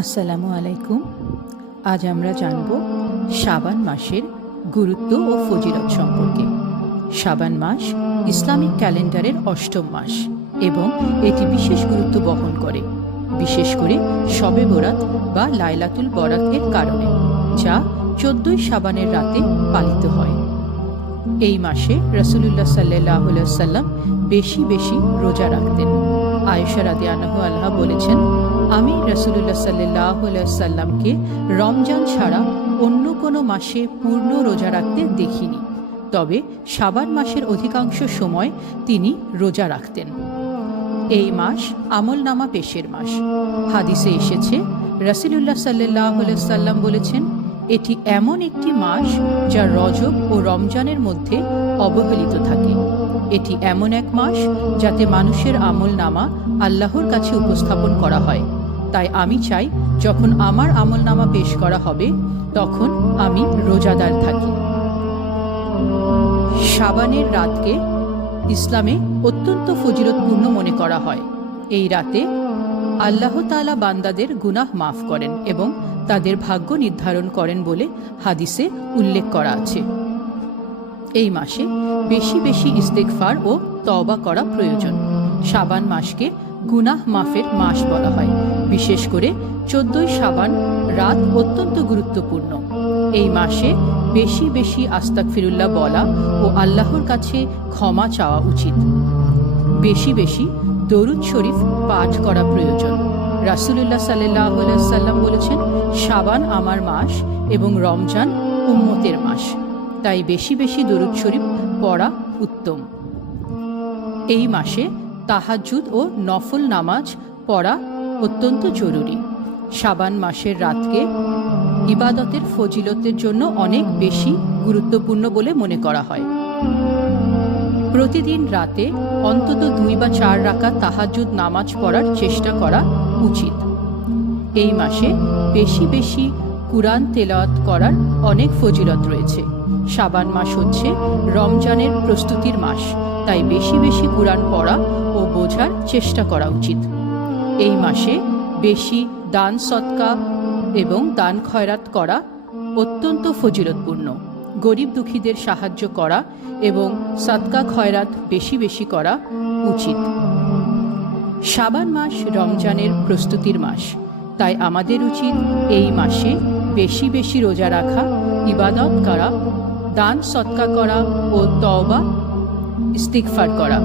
আসসালামু আলাইকুম। আজ আমরা জানব শাবান মাসের গুরুত্ব ও ফজিলত সম্পর্কে। শাবান মাস ইসলামিক ক্যালেন্ডারের অষ্টম মাস এবং এটি বিশেষ গুরুত্ব বহন করে, বিশেষ করে শবে বরাত বা লাইলাতুল বরাতের কারণে, যা 14 শাবানের রাতে পালিত হয়। এই মাসে রাসূলুল্লাহ সাল্লাল্লাহু আলাইহি ওয়াসাল্লাম বেশি বেশি রোজা রাখতেন। আয়েশা রাদিয়াল্লাহু আনহা বলেছেন, আমি রাসূলুল্লাহ সাল্লাল্লাহু আলাইহি ওয়াসাল্লামকে রমজান ছাড়া অন্য কোনো মাসে পূর্ণ রোজা রাখতে দেখিনি, তবে শাবান মাসের অধিকাংশ সময় তিনি রোজা রাখতেন। এই মাস আমলনামা পেশের মাস। হাদিসে এসেছে, রাসূলুল্লাহ সাল্লাল্লাহু আলাইহি ওয়াসাল্লাম বলেছেন, এটি এমন একটি মাস যা রজব ও রমজানের মধ্যে অবহেলিত থাকে। এটি এমন এক মাস যাতে মানুষের আমলনামা আল্লাহর কাছে উপস্থাপন করা হয়। তাই আমি চাই যখন আমার আমলনামা পেশ করা হবে তখন আমি রোজাদার থাকি। শাবানের রাতকে ইসলামে অত্যন্ত ফজিলতপূর্ণ মনে করা হয়। এই রাতে আল্লাহ তাআলা বান্দাদের গুনাহ মাফ করেন এবং তাদের ভাগ্য নির্ধারণ করেন বলে হাদিসে উল্লেখ করা আছে। এই মাসে বেশি বেশি ইস্তেগফার ও তওবা করা প্রয়োজন। শাবান মাসকে গুনাহ মাফের মাস বলা হয়। বিশেষ করে 14 শাবান রাত অত্যন্ত গুরুত্বপূর্ণ। এই মাসে বেশি বেশি আস্তাগফিরুল্লাহ বলা ও আল্লাহর কাছে ক্ষমা চাওয়া উচিত। বেশি বেশি দরুদ শরীফ পাঠ করা প্রয়োজন। রাসূলুল্লাহ সাল্লাল্লাহু আলাইহি ওয়াসাল্লাম বলেছেন, শাবান আমার মাস এবং রমজান উম্মতের মাস, তাই বেশি বেশি দরুদ শরীফ পড়া উত্তম। এই মাসে তাহাজ্জুদ ও নফল নামাজ পড়া অত্যন্ত জরুরি। শাবান মাসের রাতকে ইবাদতের ফজিলতের জন্য অনেক বেশি গুরুত্বপূর্ণ বলে মনে করা হয়। প্রতিদিন রাতে অন্তত 2 বা 4 রাকাত তাহাজ্জুদ নামাজ পড়ার চেষ্টা করা উচিত। এই মাসে বেশি বেশি কুরআন তেলাওয়াত করার অনেক ফজিলত রয়েছে। শাবান মাস হচ্ছে রমজানের প্রস্তুতির মাস, তাই বেশি বেশি কুরআন পড়া ও বোঝার চেষ্টা করা উচিত। এই মাসে বেশি দান সদকা এবং দান খয়রাত করা অত্যন্ত ফজিলতপূর্ণ। গরিব দুঃখীদের সাহায্য করা এবং সাদকা খয়রাত বেশি বেশি করা উচিত। শাবান মাস রমজানের প্রস্তুতির মাস, তাই আমাদের উচিত এই মাসে বেশি বেশি রোজা রাখা, ইবাদত করা, দান সদকা করা ও তওবা ইস্তিগফার করা।